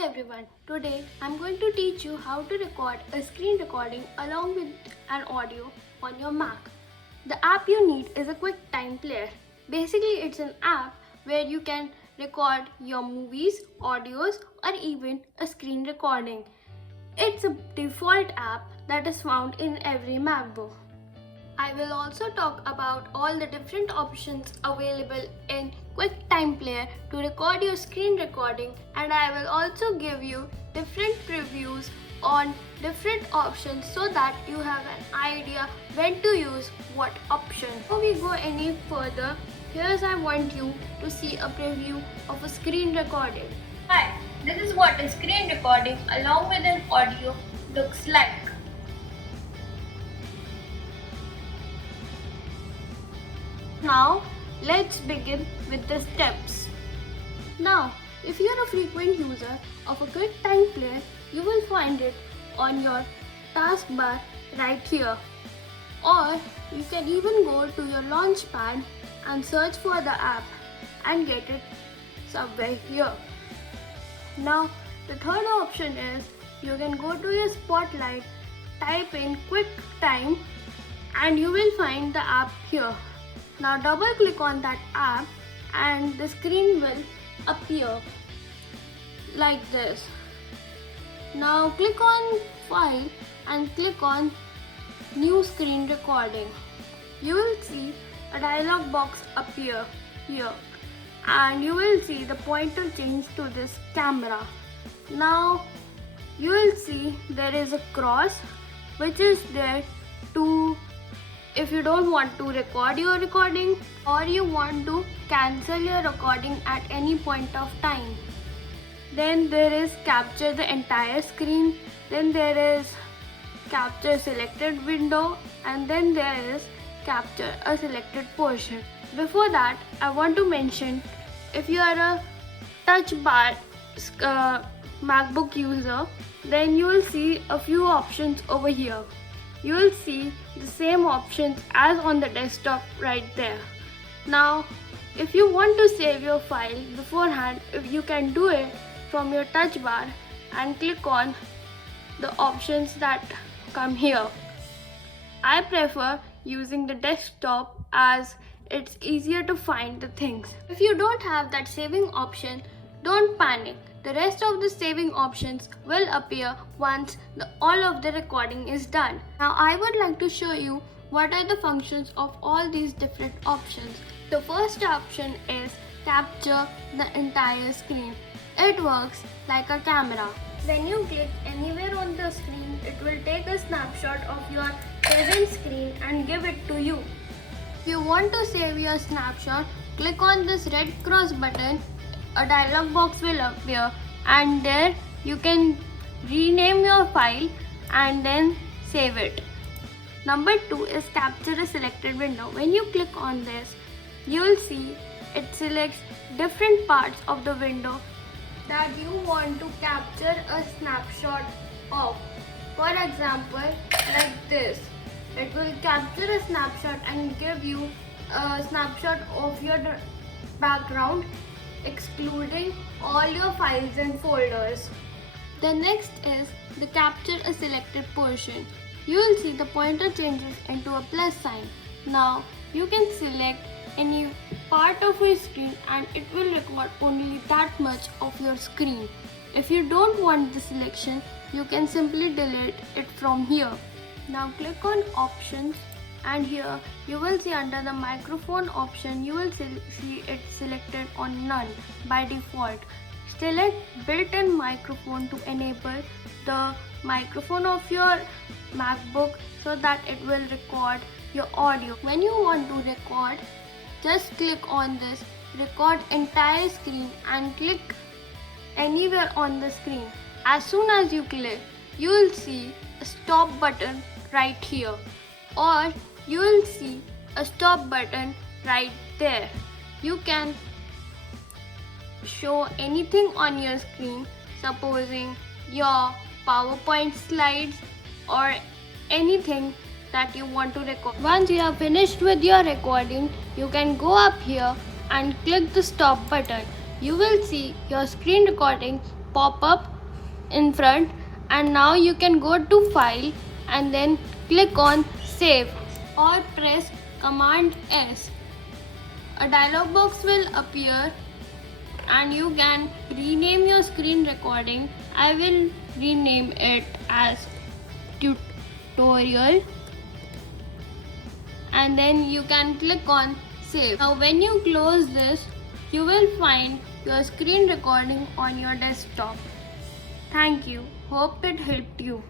Hi everyone, today I'm going to teach you how to record a screen recording along with an audio on your Mac. The app you need is a QuickTime player. Basically, it's an app where you can record your movies, audios, or even a screen recording. It's a default app that is found in every MacBook. I will also talk about all the different options available in QuickTime Player to record your screen recording, and I will also give you different previews on different options so that you have an idea when to use what option. Before we go any further, here's I want you to see a preview of a screen recording. Hi, this is what a screen recording along with an audio looks like. Now, let's begin with the steps. Now, if you're a frequent user of a QuickTime Player, you will find it on your taskbar right here. Or you can even go to your launchpad and search for the app and get it somewhere here. Now, the third option is you can go to your Spotlight, type in QuickTime, and you will find the app here. Now double click on that app and the screen will appear like this. Now click on File and click on New Screen Recording. You will see a dialog box appear here and you will see the pointer change to this camera. Now you will see there is a cross which is there to if you don't want to record your recording or you want to cancel your recording at any point of time. Then there is capture the entire screen, then there is capture selected window, and then there is capture a selected portion. Before that, I want to mention if you are a touch bar MacBook user, then you will see a few options over here. You will see the same options as on the desktop right there. Now, if you want to save your file beforehand, if you can do it from your touch bar and click on the options that come here. I prefer using the desktop as it's easier to find the things. If you don't have that saving option, don't panic. The rest of the saving options will appear once all of the recording is done. Now I would like to show you what are the functions of all these different options. The first option is capture the entire screen. It works like a camera. When you click anywhere on the screen, it will take a snapshot of your present screen and give it to you. If you want to save your snapshot, click on this red cross button. A dialog box will appear and there you can rename your file and then save it. Number 2 is capture a selected window. When you click on this, you will see it selects different parts of the window that you want to capture a snapshot of. For example, like this. It will capture a snapshot and give you a snapshot of your background, excluding all your files and folders. The next is the capture a selected portion. You will see the pointer changes into a plus sign. Now you can select any part of your screen and it will record only that much of your screen. If you don't want the selection, you can simply delete it from here. Now click on options and here you will see under the microphone option you will see it selected on none by default. Select built-in microphone to enable the microphone of your MacBook so that it will record your audio. When you want to record, just click on this record entire screen and click anywhere on the screen. As soon as you click, you will see a stop button right here, or you will see a stop button right there. You can show anything on your screen, supposing your PowerPoint slides or anything that you want to record. Once you are finished with your recording, you can go up here and click the stop button. You will see your screen recording pop up in front, and now you can go to file and then click on save or press Command S. A dialog box will appear and you can rename your screen recording. I will rename it as tutorial, and then you can click on save. Now when you close this, you will find your screen recording on your desktop. Thank you. Hope it helped you.